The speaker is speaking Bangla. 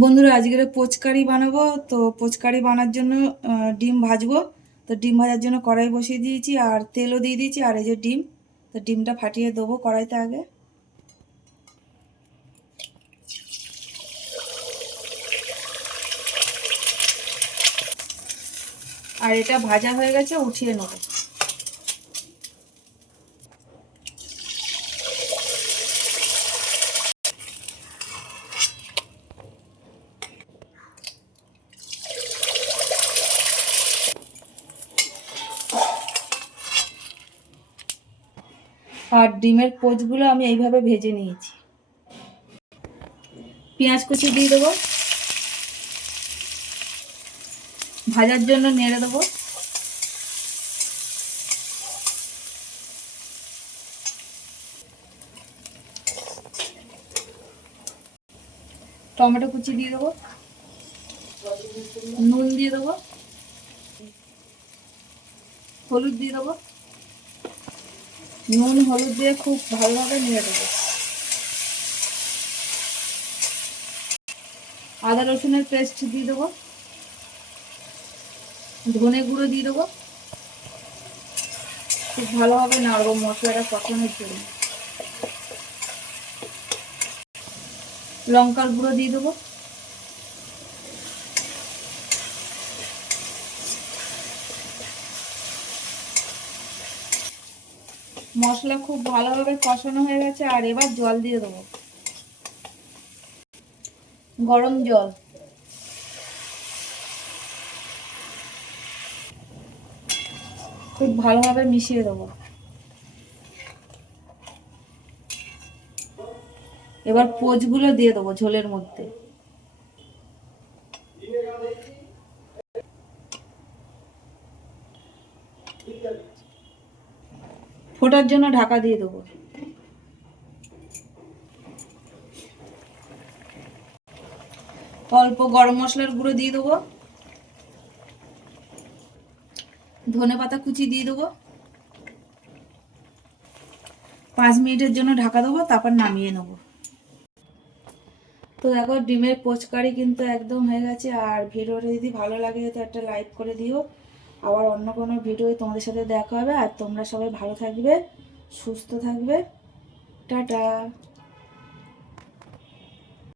বন্ধুরা আজকের পোচকারি বানাবো। তো পোচকারি বানার জন্য ডিম ভাজবো। তো ডিম ভাজার জন্য কড়াই বসিয়ে দিয়েছি আর তেলও দিয়ে দিয়েছি। আর এই যে ডিম, তো ডিমটা ফাটিয়ে দেবো কড়াইতে আগে। আর এটা ভাজা হয়ে গেছে, উঠিয়ে নেবো। আর ডিমের পোচগুলো আমি এইভাবে ভেজে নিয়েছি। পেঁয়াজ কুচি দিয়ে দেবো, ভাজার জন্য নেড়ে দেবো। টমেটো কুচি দিয়ে দেবো, নুন দিয়ে দেবো, হলুদ দিয়ে দেবো। নুন হলুদ দিয়ে খুব ভালোভাবে নেড়ে দেবো। আদা রসুনের পেস্ট দিয়ে দেবো, ধনে গুঁড়ো দিয়ে দেবো। খুব ভালোভাবে নাড়বো মশলাটা কষানোর জন্য। লঙ্কার গুঁড়ো দিয়ে দেবো। মশলা খুব ভালোভাবে কষানো হয়ে গেছে। আর এবার জল দিয়ে দেবো, গরম জল। খুব ভালোভাবে মিশিয়ে দেবো। এবার পোচগুলো দিয়ে দেবো ঝোলের মধ্যে। ফোটার জন্য ঢাকা দিয়ে দেবো। অল্প গরম মশলার গুঁড়ো দিয়ে দেবো, ধনে পাতা কুচি দিয়ে দেবো। 5 মিনিটের জন্য ঢাকা দেবো, তারপর নামিয়ে নেবো। তো দেখো ডিমের পোচকারি কিন্তু একদম হয়ে গেছে। আর ভিডিওটা যদি ভালো লাগে তো একটা লাইক করে দিও। আবার অন্য কোনো ভিডিও তোমাদের সাথে দেখা হবে। আর তোমরা সবাই ভালো থাকবে, সুস্থ থাকবে। টাটা।